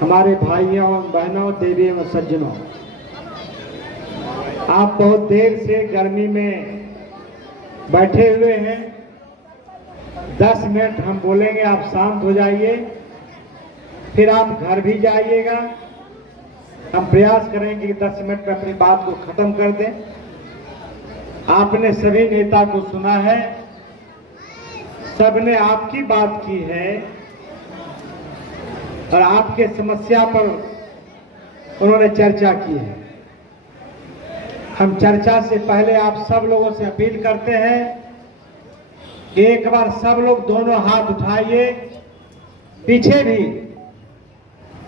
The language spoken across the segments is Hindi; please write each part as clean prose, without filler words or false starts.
हमारे भाइयों बहनों देवी एवं सज्जनों, आप बहुत देर से गर्मी में बैठे हुए हैं। 10 मिनट हम बोलेंगे, आप शांत हो जाइए, फिर आप घर भी जाइएगा। हम प्रयास करेंगे कि 10 मिनट में अपनी बात को खत्म कर दें। आपने सभी नेता को सुना है, सबने आपकी बात की है और आपके समस्या पर उन्होंने चर्चा की है। हम चर्चा से पहले आप सब लोगों से अपील करते हैं, एक बार सब लोग दोनों हाथ उठाइए, पीछे भी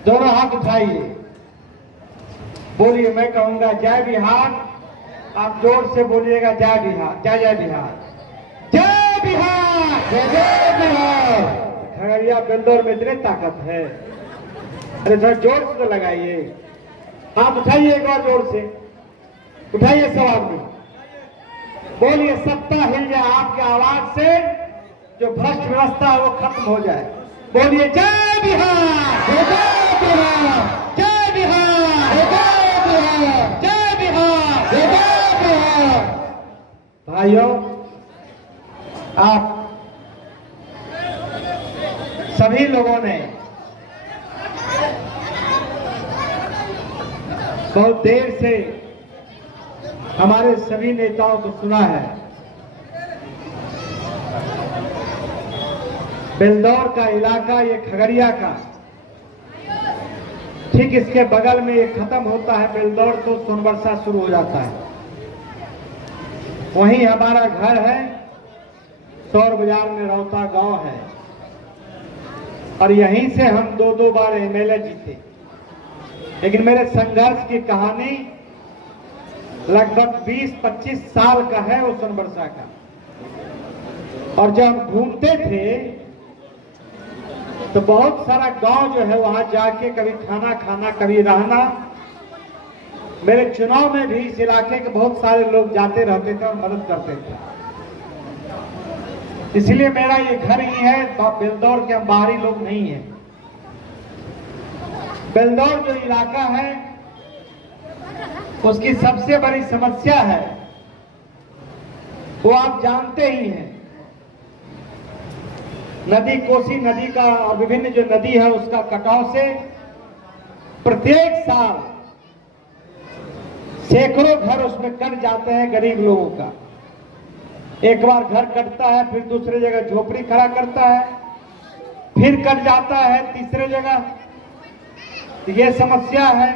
दोनों हाथ उठाइए, बोलिए। मैं कहूंगा जय बिहार, आप जोर से बोलिएगा जय बिहार, जय जय बिहार, जय बिहार, जय जय बिहार। खगड़िया बेलदौर में इतनी ताकत है, अरे थोड़ा जोर से तो लगाइए। हाथ उठाइए एक बार जोर से, उठाइए सब आदमी, बोलिए सत्ता हिल जाए आपके आवाज से, जो भ्रष्ट व्यवस्था है वो खत्म हो जाए। बोलिए जय बिहार, जय बिहार, जय बिहार, जय बिहार, जय बिहार, जय बिहार। भाइयों, आप सभी लोगों ने बहुत देर से हमारे सभी नेताओं को सुना है। बेलदौर का इलाका, ये खगड़िया का, ठीक इसके बगल में ये खत्म होता है बेलदौर तो सोनबरसा शुरू हो जाता है। वहीं हमारा घर है, सौर बाजार में रौता गांव है, और यहीं से हम 2-2 बार एमएलए जीते। लेकिन मेरे संघर्ष की कहानी लगभग 20-25 साल का है वो सोनबरसा का। और जब हम घूमते थे तो बहुत सारा गांव जो है वहां जाके कभी खाना खाना, कभी रहना। मेरे चुनाव में भी इस इलाके के बहुत सारे लोग जाते रहते थे और मदद करते थे। इसलिए मेरा ये घर ही है, बेलदौर के हम बाहरी लोग नहीं हैं। बेलदौर जो इलाका है उसकी सबसे बड़ी समस्या है, वो आप जानते ही हैं, नदी, कोसी नदी का और विभिन्न जो नदी है उसका कटाव से प्रत्येक साल सैकड़ों घर उसमें कट जाते हैं गरीब लोगों का। एक बार घर कटता है, फिर दूसरी जगह झोपड़ी खड़ा करता है, फिर कट जाता है तीसरे जगह। ये समस्या है।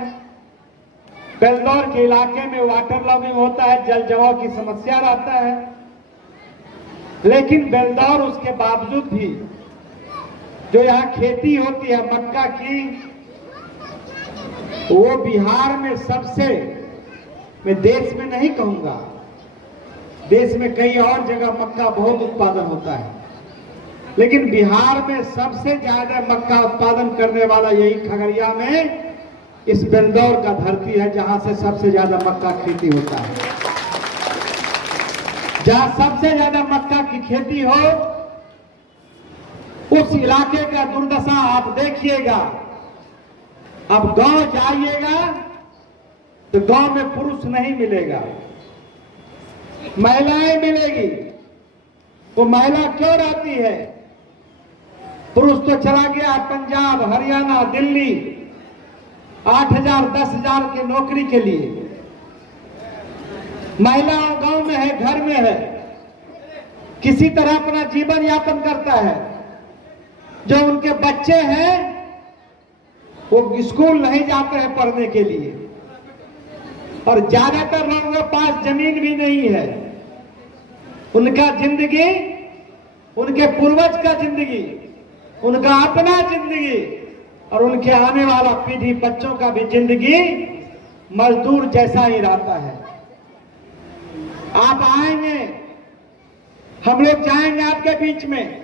बेलदौर के इलाके में वाटर लॉगिंग होता है, जल जमाव की समस्या रहता है। लेकिन बेलदौर उसके बावजूद भी जो यहाँ खेती होती है मक्का की, वो बिहार में सबसे, मैं देश में नहीं कहूंगा, देश में कई और जगह मक्का बहुत उत्पादन होता है, लेकिन बिहार में सबसे ज्यादा मक्का उत्पादन करने वाला यही खगड़िया में इस बेलदौर का धरती है, जहां से सबसे ज्यादा मक्का खेती होता है। जहां सबसे ज्यादा मक्का की खेती हो, उस इलाके का दुर्दशा आप देखिएगा। अब गांव जाइएगा तो गांव में पुरुष नहीं मिलेगा, महिलाएं मिलेगी। वो महिला क्यों रहती है? पुरुष तो चला गया पंजाब, हरियाणा, दिल्ली 8,000-10,000 की नौकरी के लिए। महिलाओं गांव में है, घर में है, किसी तरह अपना जीवन यापन करता है। जो उनके बच्चे हैं वो स्कूल नहीं जाते हैं पढ़ने के लिए, और ज्यादातर लोगों के पास जमीन भी नहीं है। उनका जिंदगी, उनके पूर्वज का जिंदगी, उनका अपना जिंदगी और उनके आने वाला पीढ़ी बच्चों का भी जिंदगी मजदूर जैसा ही रहता है। आप आएंगे, हम लोग जाएंगे आपके बीच में।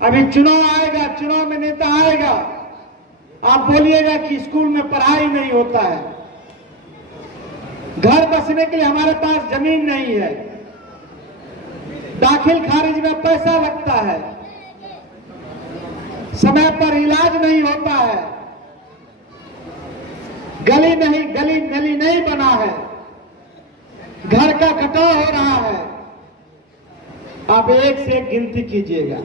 अभी चुनाव आएगा, चुनाव में नेता आएगा, आप बोलिएगा कि स्कूल में पढ़ाई नहीं होता है, घर बसने के लिए हमारे पास जमीन नहीं है, दाखिल खारिज में पैसा लगता है, समय पर इलाज नहीं होता है, गली नली नहीं बना है, घर का कटाव हो रहा है। आप एक से एक गिनती कीजिएगा,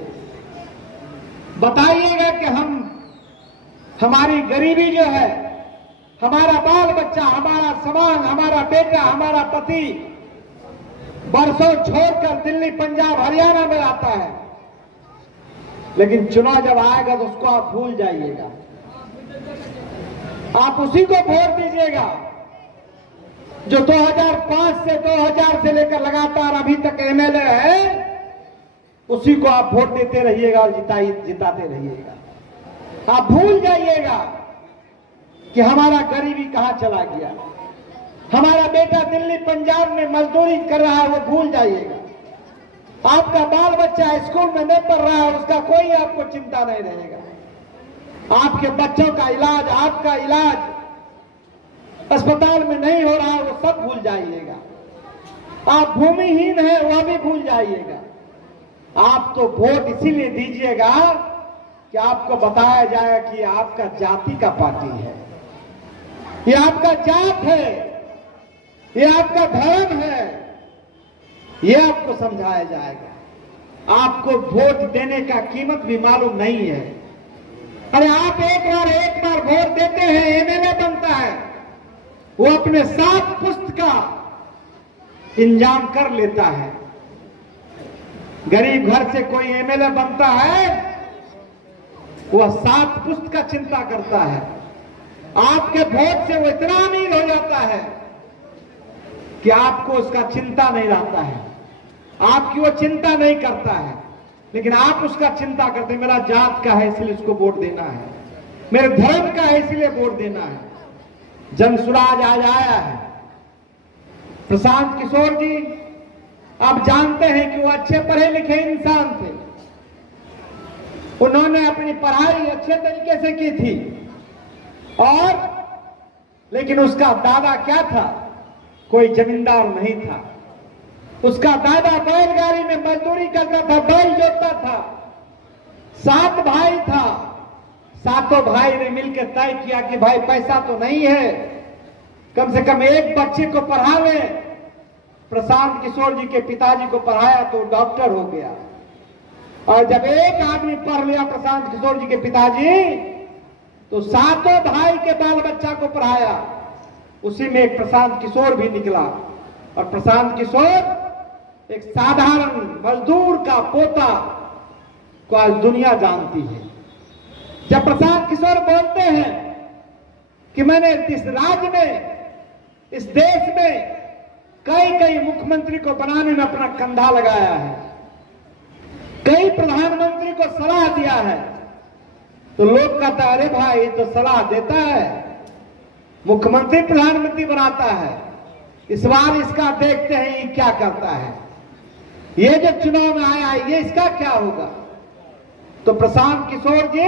बताइएगा कि हमारी गरीबी जो है, हमारा बाल बच्चा, हमारा समाज, हमारा बेटा, हमारा पति बरसों छोड़कर दिल्ली, पंजाब, हरियाणा में आता है, लेकिन चुनाव जब आएगा तो उसको आप भूल जाइएगा। आप उसी को वोट दीजिएगा जो 2005 से 2000 से लेकर लगातार अभी तक एमएलए है, उसी को आप वोट देते रहिएगा और जिताते रहिएगा। आप भूल जाइएगा कि हमारा गरीबी कहां चला गया, हमारा बेटा दिल्ली पंजाब में मजदूरी कर रहा है, वो भूल जाइएगा। आपका बाल बच्चा स्कूल में नहीं पढ़ रहा है, उसका कोई आपको चिंता नहीं रहेगा। आपके बच्चों का इलाज, आपका इलाज अस्पताल में नहीं हो रहा है, वो सब भूल जाइएगा। आप भूमिहीन हैं, वह भी भूल जाइएगा। आप तो वोट इसीलिए दीजिएगा कि आपको बताया जाए कि आपका जाति का पार्टी है, ये आपका जात है, ये आपका धर्म है, ये आपको समझाया जाएगा। आपको वोट देने का कीमत भी मालूम नहीं है। अरे आप एक बार वोट देते हैं, एमएलए बनता है, वो अपने 7 पुश्त का इंतजाम कर लेता है। गरीब घर से कोई एमएलए बनता है, वह 7 पुश्त का चिंता करता है। आपके वोट से वो इतना अमीर हो जाता है कि आपको उसका चिंता नहीं रहता है, आपकी वो चिंता नहीं करता है, लेकिन आप उसका चिंता करते हैं। मेरा जात का है इसलिए उसको वोट देना है, मेरे धर्म का है इसलिए वोट देना है। जनसुराज आज आया है। प्रशांत किशोर जी, आप जानते हैं कि वो अच्छे पढ़े लिखे इंसान थे, उन्होंने अपनी पढ़ाई अच्छे तरीके से की थी, और लेकिन उसका दादा क्या था, कोई जमींदार नहीं था। उसका दादा बैलगाड़ी में मजदूरी करता था, बैल जोतता था। 7 भाई था, 7 भाई ने मिलकर तय किया कि भाई पैसा तो नहीं है, कम से कम एक बच्चे को पढ़ा ले। प्रशांत किशोर जी के पिताजी को पढ़ाया तो डॉक्टर हो गया, और जब एक आदमी पढ़ लिया प्रशांत किशोर जी के पिताजी, तो 7 भाई के बाल बच्चा को पढ़ाया। उसी में एक प्रशांत किशोर भी निकला, और प्रशांत किशोर एक साधारण मजदूर का पोता को आज दुनिया जानती है। जब प्रशांत किशोर बोलते हैं कि मैंने इस राज्य में, इस देश में कई मुख्यमंत्री को बनाने में अपना कंधा लगाया है, कई प्रधानमंत्री को सलाह दिया है, तो लोग कहता है अरे भाई तो सलाह देता है, मुख्यमंत्री प्रधानमंत्री बनाता है, इस बार इसका देखते हैं ये क्या करता है, ये जो चुनाव में आया है ये इसका क्या होगा। तो प्रशांत किशोर जी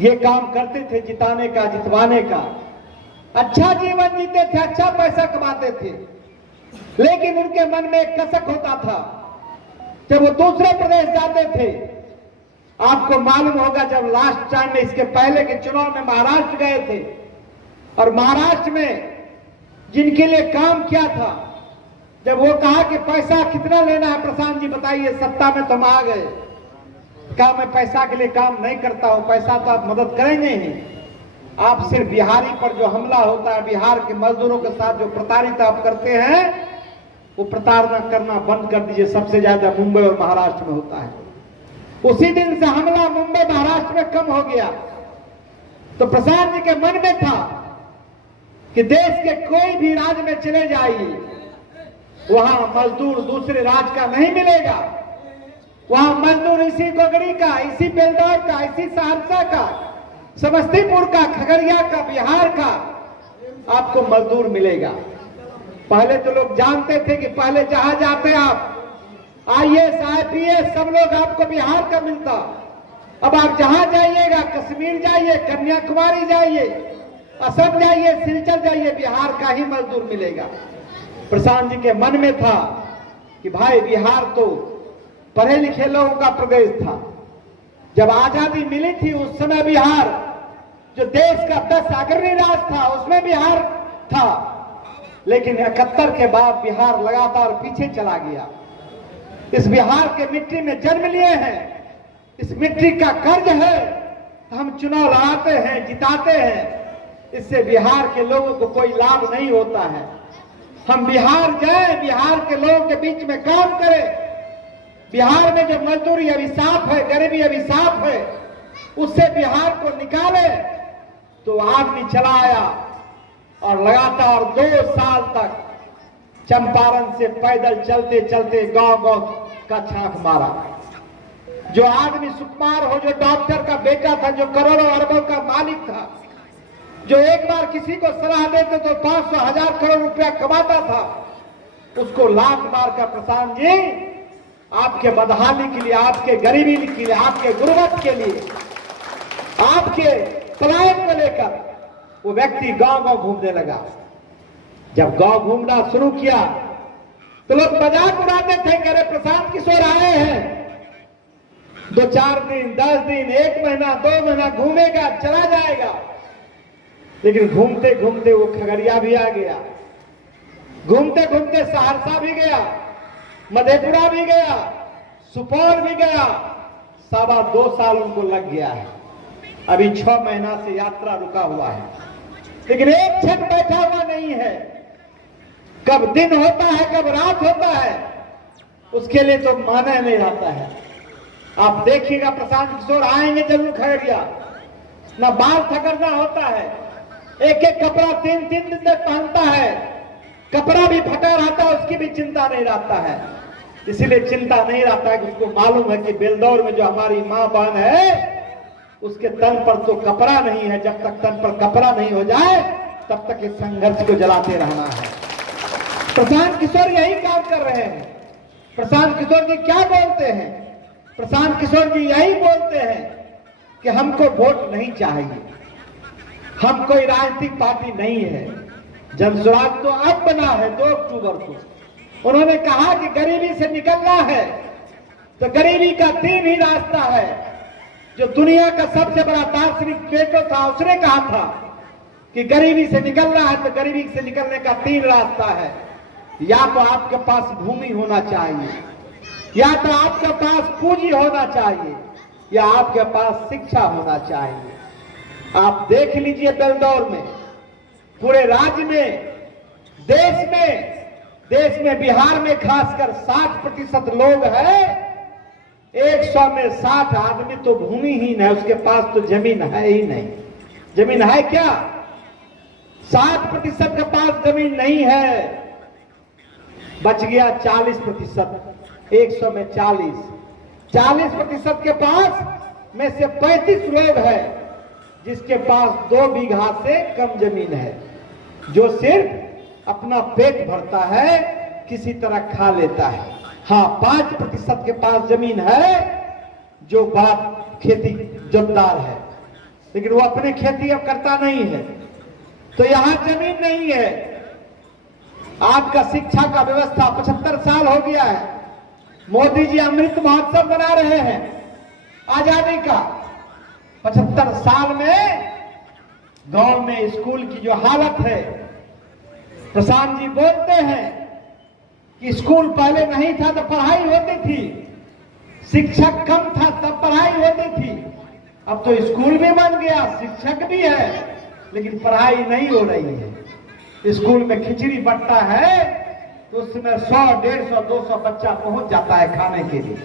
ये काम करते थे, जिताने का, जितवाने का। अच्छा जीवन जीते थे, अच्छा पैसा कमाते थे, लेकिन उनके मन में एक कसक होता था जब वो दूसरे प्रदेश जाते थे। आपको मालूम होगा जब लास्ट टाइम में, इसके पहले के चुनाव में महाराष्ट्र गए थे, और महाराष्ट्र में जिनके लिए काम किया था, जब वो कहा कि पैसा कितना लेना है प्रशांत जी बताइए, सत्ता में तो हम आ गए, कहा मैं पैसा के लिए काम नहीं करता हूं, पैसा तो आप मदद करेंगे ही, आप सिर्फ बिहारी पर जो हमला होता है, बिहार के मजदूरों के साथ जो प्रताड़ित आप करते हैं, वो प्रताड़ना करना बंद कर दीजिए। सबसे ज्यादा मुंबई और महाराष्ट्र में होता है। उसी दिन से हमला मुंबई महाराष्ट्र में कम हो गया। तो प्रशांत जी के मन में था कि देश के कोई भी राज्य में चले जाइए, वहां मजदूर दूसरे राज्य का नहीं मिलेगा, वहां मजदूर इसी गोगरी का, इसी बेलदौर का, इसी सहरसा का, समस्तीपुर का, खगड़िया का, बिहार का आपको मजदूर मिलेगा। पहले तो लोग जानते थे कि पहले जहां जाते आप आईएएस, आईपीएस सब लोग आपको बिहार का मिलता। अब आप जहां जाइएगा, कश्मीर जाइए, कन्याकुमारी जाइए, असम जाइए, सिलचर जाइए, बिहार का ही मजदूर मिलेगा। प्रशांत जी के मन में था कि भाई बिहार तो पढ़े लिखे लोगों का प्रदेश था। जब आजादी मिली थी उस समय बिहार जो देश का 10 अग्रणी राज्य था उसमें बिहार था, लेकिन 71 के बाद बिहार लगातार पीछे चला गया। इस बिहार के मिट्टी में जन्म लिए हैं, इस मिट्टी का कर्ज है, हम चुनाव लड़ाते हैं, जिताते हैं, इससे बिहार के लोगों को कोई लाभ नहीं होता है। हम बिहार जाएं, बिहार के लोगों के बीच में काम करें, बिहार में जो मजदूरी अभिशाप है, गरीबी अभिशाप है, उससे बिहार को निकाले। तो आदमी चला आया और लगातार 2 साल तक चंपारण से पैदल चलते चलते गांव-गांव का छाप मारा। जो आदमी सुकुमार हो, जो डॉक्टर का बेटा था, जो करोड़ों अरबों का मालिक था, जो एक बार किसी को सलाह देते तो 500 हजार करोड़ रुपया कमाता था, उसको लात मार कर प्रशांत जी आपके बदहाली के लिए, आपके गरीबी के लिए, आपके गुर्बत के लिए, आपके पलायन को लेकर वो व्यक्ति गांव-गांव घूमने लगा। जब गांव घूमना शुरू किया तो लोग मजाक उड़ाते थे, अरे प्रशांत किशोर आए हैं, 2-4 दिन, 10 दिन, 1 महीना, 2 महीना घूमेगा, चला जाएगा। लेकिन घूमते घूमते वो खगड़िया भी आ गया, घूमते घूमते सहरसा भी गया, मधेपुरा भी गया, सुपौल भी गया। 2.25 साल उनको लग गया है। अभी 6 महीना से यात्रा रुका हुआ है, लेकिन एक क्षण बैठा हुआ नहीं है। कब दिन होता है, कब रात होता है, उसके लिए तो माना नहीं रहता है। आप देखिएगा प्रशांत किशोर आएंगे जरूर खगड़िया, ना बाल थकड़ना होता है, एक एक कपड़ा 3-3 दिन तक पहनता है, कपड़ा भी फटा रहता है, उसकी भी चिंता नहीं रहता है। इसीलिए चिंता नहीं रहता है कि उसको मालूम है कि बेलदौर में जो हमारी माँ बहन है उसके तन पर तो कपड़ा नहीं है। जब तक तन पर कपड़ा नहीं हो जाए तब तक इस संघर्ष को जलाते रहना है। प्रशांत किशोर यही काम कर रहे हैं। प्रशांत किशोर जी क्या बोलते हैं? प्रशांत किशोर जी यही बोलते हैं कि हमको वोट नहीं चाहिए, हम कोई राजनीतिक पार्टी नहीं है। जनसुराज तो अब बना है 2 अक्टूबर को। उन्होंने कहा कि गरीबी से निकलना है तो गरीबी का 3 ही रास्ता है। जो दुनिया का सबसे बड़ा दार्शनिक प्लेटो था, उसने कहा था कि गरीबी से निकलना है तो गरीबी से निकलने का 3 रास्ता है। या तो आपके पास भूमि होना चाहिए, या तो आपके पास पूंजी होना चाहिए, या आपके पास शिक्षा होना चाहिए। आप देख लीजिए बेलदौर में, पूरे राज्य में, देश में बिहार में खासकर 60% लोग हैं, 100 में 60 आदमी तो भूमिहीन है, उसके पास तो जमीन है ही नहीं। जमीन है क्या? 60% के पास जमीन नहीं है, बच गया 40%, 100 में 40% के पास में से 35 लोग हैं जिसके पास 2 बीघा से कम जमीन है, जो सिर्फ अपना पेट भरता है, किसी तरह खा लेता है। हाँ, 5% के पास जमीन है जो बड़ा खेती जोतदार है, लेकिन वो अपने खेती अब करता नहीं है, तो यहां जमीन नहीं है। आपका शिक्षा का व्यवस्था 75 साल हो गया है। मोदी जी अमृत महोत्सव मना रहे हैं आजादी का। 75 साल में गांव में स्कूल की जो हालत है, प्रशांत जी बोलते हैं कि स्कूल पहले नहीं था तो पढ़ाई होती थी, शिक्षक कम था तब पढ़ाई होती थी। अब तो स्कूल भी बन गया, शिक्षक भी है, लेकिन पढ़ाई नहीं हो रही है। स्कूल में खिचड़ी बंटता है तो उसमें 100, 150, 200 बच्चा पहुंच जाता है खाने के लिए।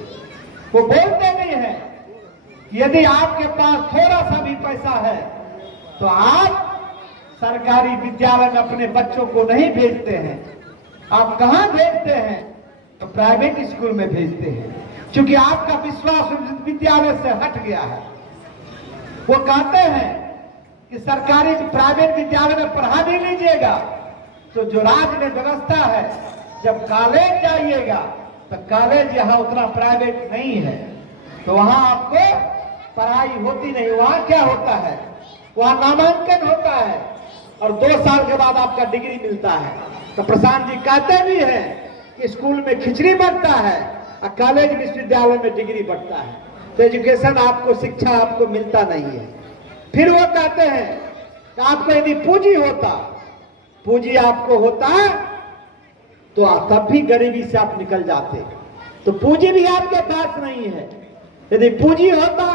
वो बोलते नहीं है कि यदि आपके पास थोड़ा सा भी पैसा है तो आप सरकारी विद्यालय में अपने बच्चों को नहीं भेजते हैं। आप कहां भेजते हैं? तो प्राइवेट स्कूल में भेजते हैं, क्योंकि आपका विश्वास विद्यालय से हट गया है। वो कहते हैं कि सरकारी प्राइवेट विद्यालय में पढ़ा भी लीजिएगा तो जो राज्य में व्यवस्था है, जब कॉलेज जाइएगा तो कॉलेज यहाँ उतना प्राइवेट नहीं है, तो वहां आपको पढ़ाई होती नहीं। वहां क्या होता है? वहां नामांकन होता है और 2 साल के बाद आपका डिग्री मिलता है। तो प्रशांत जी कहते भी हैं कि स्कूल में खिचड़ी बनता है और कॉलेज विश्वविद्यालय में डिग्री बढ़ता है। तो एजुकेशन आपको, शिक्षा आपको मिलता नहीं है। फिर वो कहते हैं कि आपको यदि पूंजी होता, पूंजी आपको होता तो तब भी गरीबी से आप निकल जाते। तो पूंजी भी आपके पास नहीं है। यदि पूंजी होता,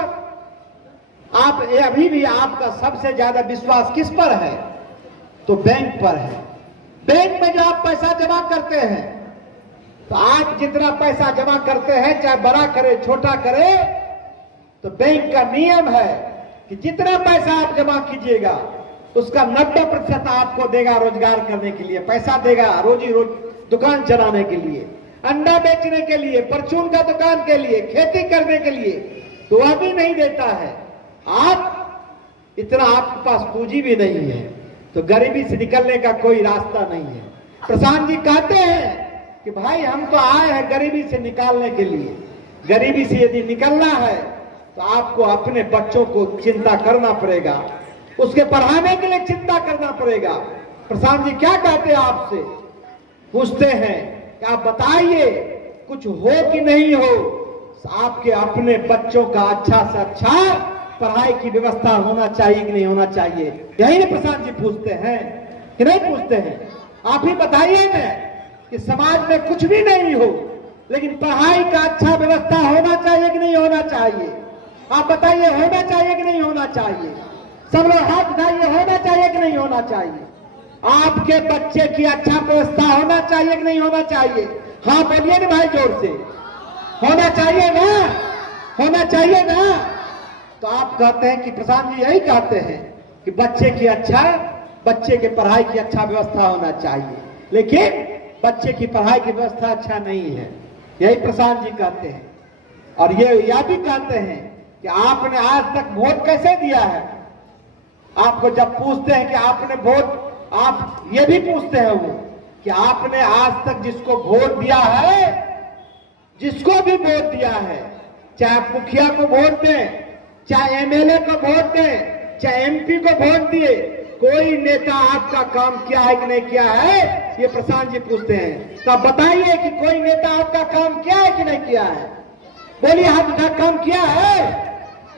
आप अभी भी आपका सबसे ज्यादा विश्वास किस पर है? तो बैंक पर है। बैंक में जो आप पैसा जमा करते हैं, तो आप जितना पैसा जमा करते हैं, चाहे बड़ा करे छोटा करे, तो बैंक का नियम है कि जितना पैसा आप जमा कीजिएगा उसका 90% आपको देगा रोजगार करने के लिए, पैसा देगा रोजी दुकान चलाने के लिए, अंडा बेचने के लिए, परचून का दुकान के लिए, खेती करने के लिए, तो वह भी नहीं देता है। आप इतना आपके पास पूंजी भी नहीं है, तो गरीबी से निकलने का कोई रास्ता नहीं है। प्रशांत जी कहते हैं कि भाई हम तो आए हैं गरीबी से निकालने के लिए। गरीबी से यदि निकलना है तो आपको अपने बच्चों को चिंता करना पड़ेगा, उसके पढ़ाने के लिए चिंता करना पड़ेगा। प्रशांत जी क्या कहते हैं आपसे? पूछते हैं कि आप बताइए कुछ हो कि नहीं हो, आपके अपने बच्चों का अच्छा से अच्छा पढ़ाई की व्यवस्था होना चाहिए कि नहीं होना चाहिए? यही प्रशांत जी पूछते हैं कि नहीं पूछते हैं? आप ही बताइए ना कि समाज में कुछ भी नहीं हो लेकिन पढ़ाई का अच्छा व्यवस्था होना चाहिए कि नहीं होना चाहिए? आप बताइए होना चाहिए कि नहीं होना चाहिए? सब लोग हाथ उठाइए, होना चाहिए कि नहीं होना चाहिए? आपके बच्चे की अच्छा व्यवस्था होना चाहिए कि नहीं होना चाहिए? हाँ बोलिए ना भाई जोर से, होना चाहिए ना, होना चाहिए ना। तो आप कहते हैं कि प्रशांत जी यही कहते हैं कि बच्चे के पढ़ाई की अच्छा व्यवस्था होना चाहिए, लेकिन बच्चे की पढ़ाई की व्यवस्था अच्छा नहीं है, यही प्रशांत जी कहते हैं। और ये यह भी कहते हैं कि आपने आज तक वोट कैसे दिया है? आपको जब पूछते हैं कि आपने वोट, आप ये भी पूछते हैं वो कि आपने आज तक जिसको वोट दिया है, जिसको भी वोट दिया है, चाहे मुखिया को वोट दें, चाहे एमएलए को वोट दें, चाहे एमपी को वोट दिए, कोई नेता आपका काम किया है कि नहीं किया है? ये प्रशांत जी पूछते हैं। तो आप बताइए कि कोई नेता आपका काम किया है कि नहीं किया है? बोलिए हाथ उठा, काम किया है?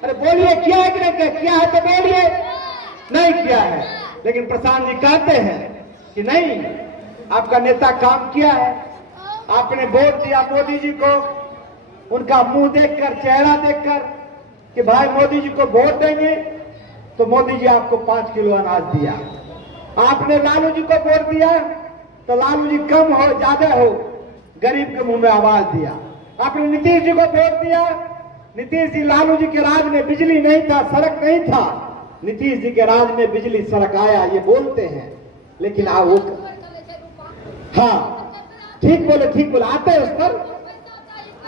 अरे बोलिए किया है कि नहीं किया? किया है तो बोलिए नहीं किया है। लेकिन प्रशांत जी कहते हैं कि नहीं, आपका नेता काम किया है। आपने वोट दिया मोदी जी को, उनका मुंह देखकर, चेहरा देखकर कि भाई मोदी जी को वोट देंगे तो मोदी जी आपको 5 किलो अनाज दिया। आपने लालू जी को वोट दिया तो लालू जी कम हो ज्यादा हो गरीब के मुंह में आवाज दिया। आपने नीतीश जी को वोट दिया, नीतीश जी, लालू जी के राज में बिजली नहीं था, सड़क नहीं था, नीतीश जी के राज में बिजली सड़क आया, ये बोलते हैं। लेकिन वो हाँ ठीक बोले आते हैं उस पर,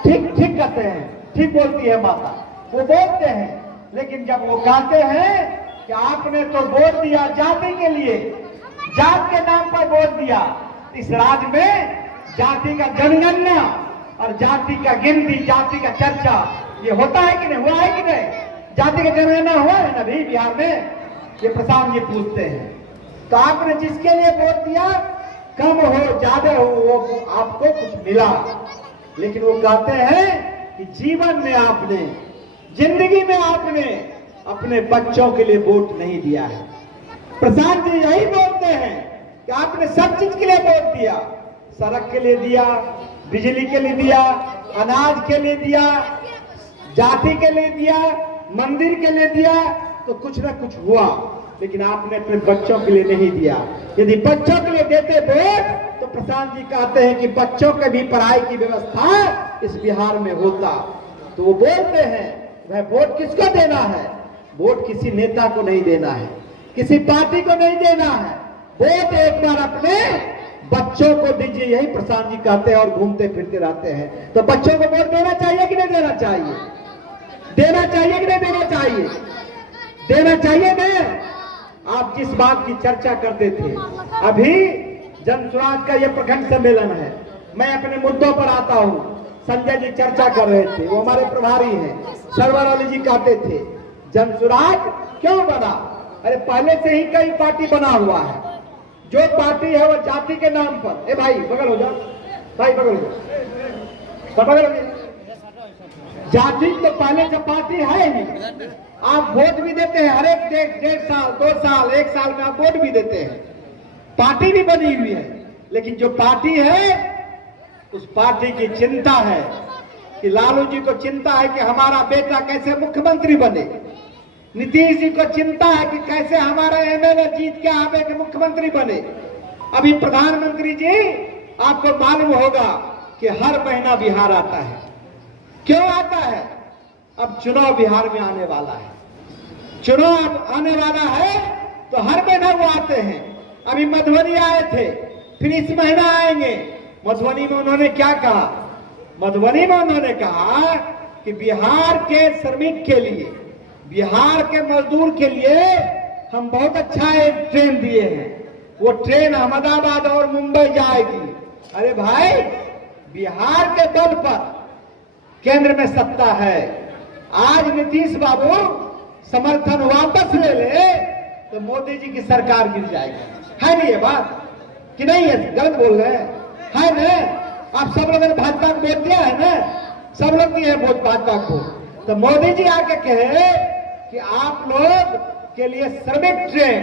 ठीक कहते हैं, ठीक बोलती है माता, वो बोलते हैं। लेकिन जब वो कहते हैं कि आपने तो वोट दिया जाति के लिए, जात के नाम पर वोट दिया, इस राज्य में जाति का जनगणना और जाति का गिनती, जाति का चर्चा ये होता है कि नहीं, हुआ है कि नहीं? जाति का जनगणना हुआ है ना भी बिहार में? ये प्रशांत जी पूछते हैं। तो आपने जिसके लिए वोट दिया, कम हो ज्यादा हो, वो आपको कुछ मिला। लेकिन वो कहते हैं कि जीवन में आपने, जिंदगी में आपने अपने बच्चों के लिए वोट नहीं दिया है। प्रशांत जी यही बोलते हैं कि आपने सब चीज के लिए वोट दिया, सड़क के लिए दिया, बिजली के लिए दिया, अनाज के लिए दिया, जाति के लिए दिया, मंदिर के लिए दिया, तो कुछ ना कुछ हुआ। लेकिन आपने अपने बच्चों के लिए नहीं दिया। यदि बच्चों के लिए देते वोट तो प्रशांत जी कहते हैं कि बच्चों के भी पढ़ाई की व्यवस्था इस बिहार में होता। तो वो बोलते हैं वह वोट किसको देना है? वोट किसी नेता को नहीं देना है, किसी पार्टी को नहीं देना है, वोट एक बार अपने बच्चों को दीजिए, यही प्रशांत जी कहते हैं और घूमते फिरते रहते हैं। तो बच्चों को वोट देना चाहिए कि नहीं देना चाहिए? देना चाहिए कि नहीं देना चाहिए? देना चाहिए ना। आप जिस बात की चर्चा करते थे, अभी जन स्वराज का यह प्रखंड सम्मेलन है, मैं अपने मुद्दों पर आता हूँ। संजय जी चर्चा कर रहे थे, वो हमारे प्रभारी हैं। सरवर अली जी कहते थे जन स्वराज क्यों बना? अरे पहले से ही कई पार्टी बना हुआ है, जो पार्टी है वो जाति के नाम पर। ए भाई बगल हो जा, भाई बगल हो जा, बगल हो जा। जाति तो पहले से पार्टी है ही, आप वोट भी देते हैं, हर एक 1.5 साल 2 साल 1 साल में आप वोट भी देते हैं, पार्टी भी बनी हुई है, लेकिन जो पार्टी है उस पार्टी की चिंता है कि लालू जी को चिंता है कि हमारा बेटा कैसे मुख्यमंत्री बने, नीतीश जी को चिंता है कि कैसे हमारा एमएलए जीत के आवे के मुख्यमंत्री बने। अभी प्रधानमंत्री जी आपको मालूम होगा कि हर महीना बिहार आता है। क्यों आता है? अब चुनाव बिहार में आने वाला है, चुनाव आने वाला है तो हर महीना वो आते हैं। अभी मधुबनी आए थे, फिर इस महीना आएंगे। मधुबनी में उन्होंने क्या कहा? मधुबनी में उन्होंने कहा कि बिहार के श्रमिक के लिए, बिहार के मजदूर के लिए हम बहुत अच्छा एक ट्रेन दिए हैं, वो ट्रेन अहमदाबाद और मुंबई जाएगी। अरे भाई, बिहार के बल पर केंद्र में सत्ता है। आज नीतीश बाबू समर्थन वापस ले ले तो मोदी जी की सरकार गिर जाएगी। है नहीं ये बात कि नहीं है? गलत बोल रहे हैं, है ना? आप सब लोगों ने भाजपा को वोट दिया है ना, सब लोग दिए हैं वोट भाजपा को। तो मोदी जी आके कहे कि आप लोग के लिए श्रमिक ट्रेन,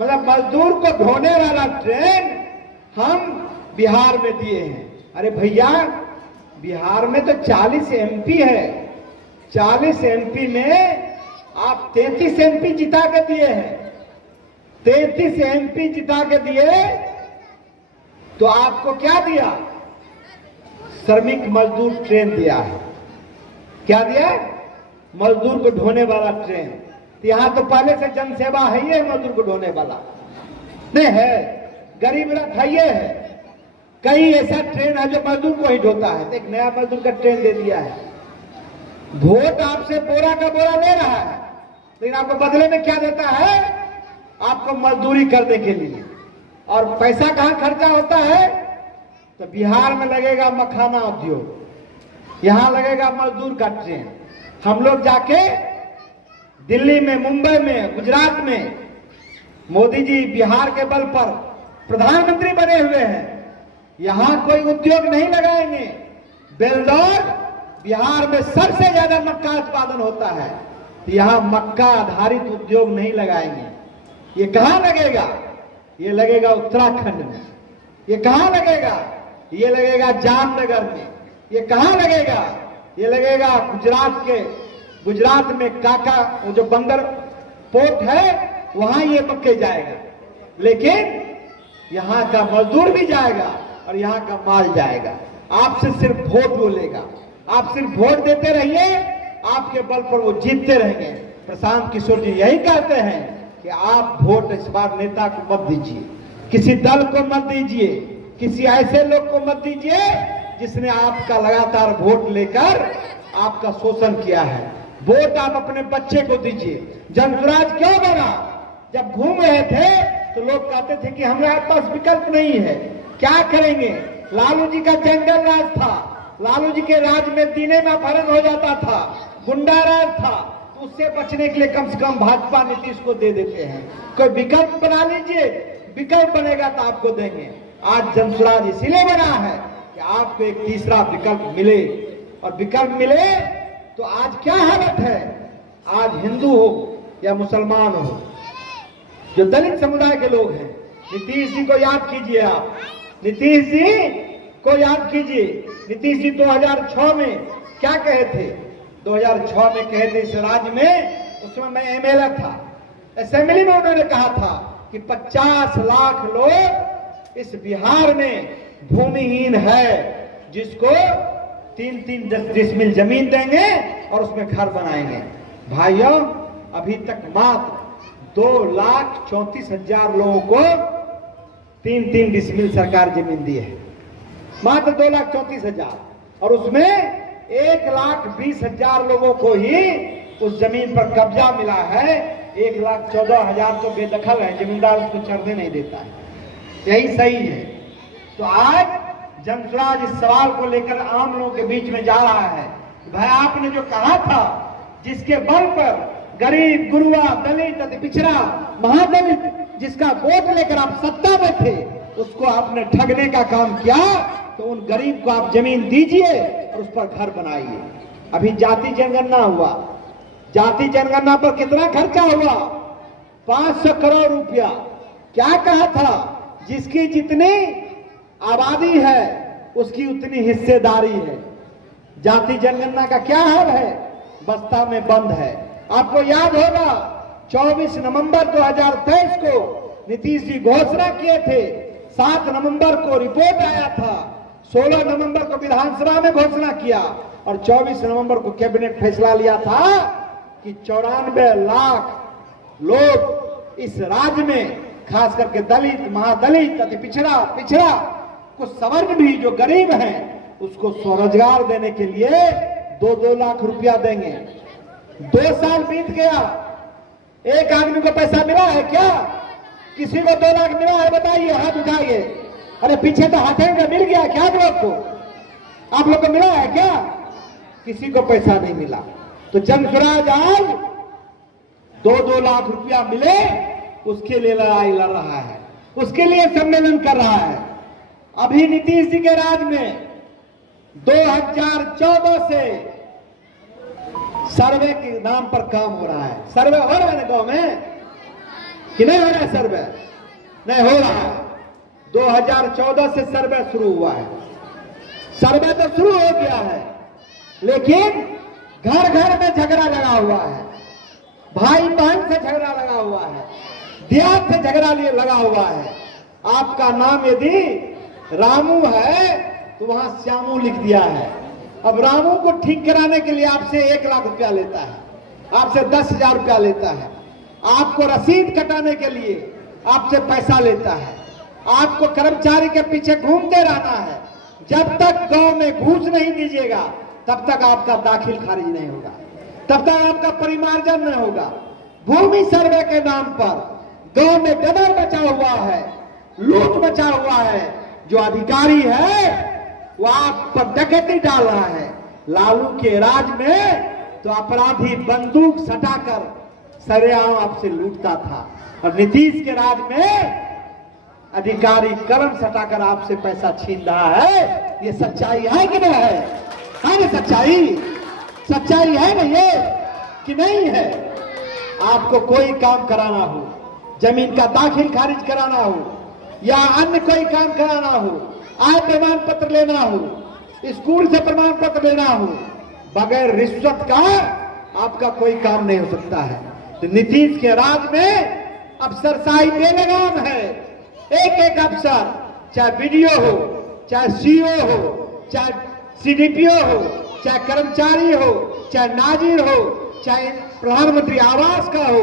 मतलब मजदूर को ढोने वाला ट्रेन हम बिहार में दिए हैं। अरे भैया, बिहार में तो 40 एमपी है, 40 एमपी में आप 33 एमपी जिता के दिए हैं, 33 एमपी जिता के दिए तो आपको क्या दिया? श्रमिक मजदूर ट्रेन दिया है। क्या दिया? मजदूर को ढोने वाला ट्रेन। तो यहां तो पहले से जनसेवा है, ये मजदूर को ढोने वाला नहीं है, गरीब रथ है, ये है। कई ऐसा ट्रेन है जो मजदूर को ही ढोता है, तो एक नया मजदूर का ट्रेन दे दिया है। वोट आपसे बोरा का बोरा ले रहा है, लेकिन आपको बदले में क्या देता है? आपको मजदूरी करने के लिए। और पैसा कहां खर्चा होता है? तो बिहार में लगेगा मखाना उद्योग, यहां लगेगा मजदूर का ट्रेन। हम लोग जाके दिल्ली में, मुंबई में, गुजरात में, मोदी जी बिहार के बल पर प्रधानमंत्री बने हुए हैं, यहां कोई उद्योग नहीं लगाएंगे। बेलदौर बिहार में सबसे ज्यादा मक्का उत्पादन होता है, यहां मक्का आधारित उद्योग नहीं लगाएंगे। ये कहां लगेगा? ये लगेगा उत्तराखंड में। ये कहां लगेगा? ये लगेगा जामनगर में। ये कहां लगेगा? ये लगेगा गुजरात में काका, वो जो बंदर पोर्ट है वहां ये मक्के जाएगा। लेकिन यहां का मजदूर भी जाएगा और यहां का माल जाएगा। आपसे सिर्फ वोट बोलेगा, आप सिर्फ वोट देते रहिए, आपके बल पर वो जीतते रहेंगे। प्रशांत किशोर जी यही कहते हैं कि आप वोट इस बार नेता को मत दीजिए, किसी दल को मत दीजिए, किसी ऐसे लोग को मत दीजिए जिसने आपका लगातार वोट लेकर आपका शोषण किया है। वोट आप अपने बच्चे को दीजिए। जनसुराज क्यों बना? जब घूम रहे थे तो लोग कहते थे कि हमारे पास विकल्प नहीं है, क्या करेंगे? लालू जी का जंगल राज था, लालू जी के राज में दीने में अपहरण हो जाता था, गुंडा राज था, तो उससे बचने के लिए कम से कम भाजपा नीतीश को दे देते हैं। कोई विकल्प बना लीजिए, विकल्प बनेगा तो आपको देंगे। आज जनसुराज इसीलिए बना है कि आपको एक तीसरा विकल्प मिले, और विकल्प मिले तो आज क्या हालत है? आज हिंदू हो या मुसलमान हो, जो दलित समुदाय के लोग हैं, नीतीश जी को याद कीजिए। आप नीतीश जी को याद कीजिए। नीतीश जी 2006 में क्या कहे थे? 2006 में कहे थे इस राज्य में, उसमें मैं एमएलए था, असेंबली में उन्होंने कहा था कि 50 लाख लोग इस बिहार में भूमिहीन है, जिसको 3-3 डिसमिल जमीन देंगे और उसमें घर बनाएंगे। भाइयों, अभी तक मात्र 2,34,000 लोगों को 3-3 डिसमिल सरकार जमीन दी है, मात्र 2,34,000, और उसमें 1,20,000 लोगों को ही उस जमीन पर कब्जा मिला है। 1,14,000 तो बेदखल है, जमींदार उसको चढ़ने नहीं देता है। यही सही है। तो आज जनसुराज इस सवाल को लेकर आम लोगों के बीच में जा रहा है। भाई, आपने जो कहा था, जिसके बल पर गरीब, गुरुआ, दलित, अति पिछड़ा, महादलित, जिसका वोट लेकर आप सत्ता में थे, उसको आपने ठगने का काम किया, तो उन गरीब को आप जमीन दीजिए और उस पर घर बनाइए। अभी जाति जनगणना हुआ, जाति जनगणना पर कितना खर्चा हुआ? 500 करोड़ रुपया। क्या कहा था? जिसकी जितनी आबादी है उसकी उतनी हिस्सेदारी है। जाति जनगणना का क्या हाल है? बस्ता में बंद है। आपको याद होगा 24 नवंबर 2023 को नीतीश जी घोषणा किए थे, 7 नवंबर को रिपोर्ट आया था, 16 नवंबर को विधानसभा में घोषणा किया और 24 नवंबर को कैबिनेट फैसला लिया था कि 94 लाख लोग इस राज्य में, खास करके दलित, महादलित, अति पिछड़ा कुछ सवर्ण भी जो गरीब हैं उसको स्वरोजगार देने के लिए 2-2 लाख रुपया देंगे। 2 साल बीत गया, एक आदमी को पैसा मिला है क्या? किसी को 2 लाख मिला है? बताइए, हाथ उठाइए। अरे पीछे तो हाथों में मिल गया क्या? आप लोग को मिला है क्या? किसी को पैसा नहीं मिला। तो जन स्वराज आज 2-2 लाख रुपया मिले उसके लिए लड़ाई लड़ रहा है, उसके लिए सम्मेलन कर रहा है। अभी नीतीश जी के राज में 2014 से सर्वे के नाम पर काम हो रहा है। सर्वे हो रहा है ना गांव में कि नहीं हो रहा है? सर्वे नहीं हो रहा है। 2014 से सर्वे शुरू हुआ है। सर्वे तो शुरू हो गया है, लेकिन घर घर में झगड़ा लगा हुआ है, भाई बहन से झगड़ा लगा हुआ है, देहात से झगड़ा लगा हुआ है। आपका नाम यदि रामू है तो वहां श्यामू लिख दिया है। अब रामू को ठीक कराने के लिए आपसे 1 लाख रुपया लेता है, आपसे 10,000 रुपया लेता है, आपको रसीद कटाने के लिए आपसे पैसा लेता है, आपको कर्मचारी के पीछे घूमते रहना है। जब तक गांव में घूस नहीं दीजिएगा तब तक आपका दाखिल खारिज नहीं होगा, तब तक आपका परिमार्जन नहीं होगा। भूमि सर्वे के नाम पर गांव में गदर मचा हुआ है, लूट मचा हुआ है। जो अधिकारी है वो आप पर डकैती डाल रहा है। लालू के राज में तो अपराधी बंदूक सटाकर सरेआम आपसे लूटता था, और नीतीश के राज में अधिकारी कलम सटाकर आपसे पैसा छीन रहा है। ये सच्चाई है कि नहीं है? हाँ, सच्चाई है ना ये कि नहीं है? आपको कोई काम कराना हो, जमीन का दाखिल खारिज कराना हो या अन्य कोई काम कराना हो, आय प्रमाण पत्र लेना हो, स्कूल से प्रमाण पत्र लेना हो, बगैर रिश्वत का आपका कोई काम नहीं हो सकता है। तो नीतीश के राज में अफसरशाही बेलगाम है। एक अफसर, चाहे बीडीओ हो, चाहे सीओ हो, चाहे सीडीपीओ हो, चाहे कर्मचारी हो, चाहे नाजिर हो, चाहे प्रधानमंत्री आवास का हो,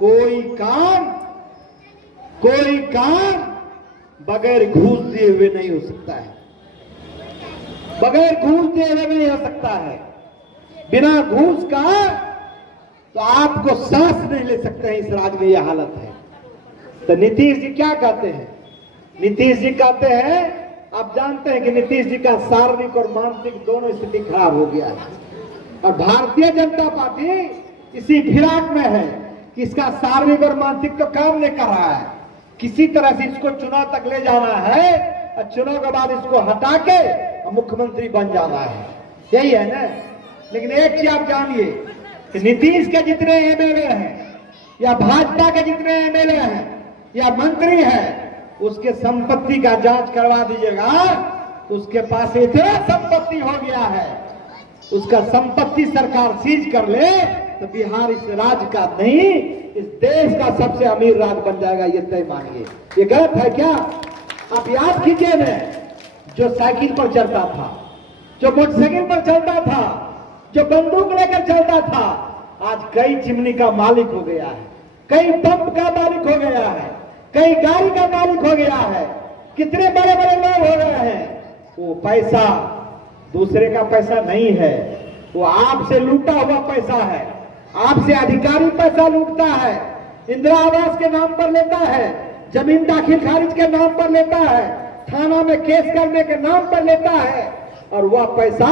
कोई काम बगैर घूस दिए हुए नहीं हो सकता है। बगैर घूस दिए हुए नहीं हो सकता है। बिना घूस का तो आपको सांस नहीं ले सकते हैं। इस राज्य में यह हालत है। तो नीतीश जी क्या कहते हैं? नीतीश जी कहते हैं, आप जानते हैं कि नीतीश जी का शारीरिक और मानसिक दोनों स्थिति खराब हो गया है, और भारतीय जनता पार्टी इसी फिराक में है कि इसका शारीरिक और मानसिक तो काम नहीं कर रहा है। किसी तरह से इसको चुनाव तक ले जाना है और चुनाव के बाद इसको हटा के मुख्यमंत्री बन जाना है। यही है ना? लेकिन एक चीज आप जानिए कि नीतीश के जितने एमएलए हैं या भाजपा के जितने एमएलए हैं या मंत्री हैं, उसके संपत्ति का जांच करवा दीजिएगा। उसके पास इतना संपत्ति हो गया है, उसका संपत्ति सरकार सीज कर ले तो बिहार इस राज्य का नहीं, इस देश का सबसे अमीर राज्य बन जाएगा। ये तय मानिए। ये गलत है क्या? आप याद कीजिए ना, जो साइकिल पर चलता था, जो मोटरसाइकिल पर चलता था, जो बंदूक लेकर चलता था, आज कई चिमनी का मालिक हो गया है, कई पंप का मालिक हो गया है, कई गाड़ी का मालिक हो गया है। कितने बड़े बड़े लोग हो गए हैं। वो पैसा दूसरे का पैसा नहीं है, वो आपसे लूटा हुआ पैसा है। आपसे अधिकारी पैसा लूटता है, इंदिरा आवास के नाम पर लेता है, जमीन दाखिल खारिज के नाम पर लेता है, थाना में केस करने के नाम पर लेता है, और वह पैसा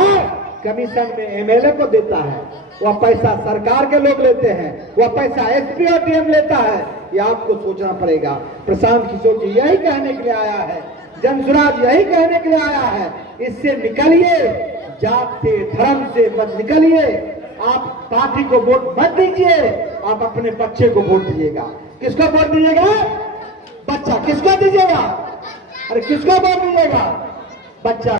कमीशन में एमएलए को देता है। वह पैसा सरकार के लोग लेते हैं, वह पैसा एसपी और डीएम लेता है। ये आपको सोचना पड़ेगा। प्रशांत किशोर जी यही कहने के लिए आया है, जनसुराज यही कहने के लिए आया है, इससे निकलिए, जात से धर्म से मत निकलिए, आप पार्टी को वोट मत दीजिए, आप अपने बच्चे को वोट दीजिएगा। किसको वोट दीजिएगा? बच्चा। किसको दीजिएगा? अरे किसको वोट दीजिएगा? बच्चा।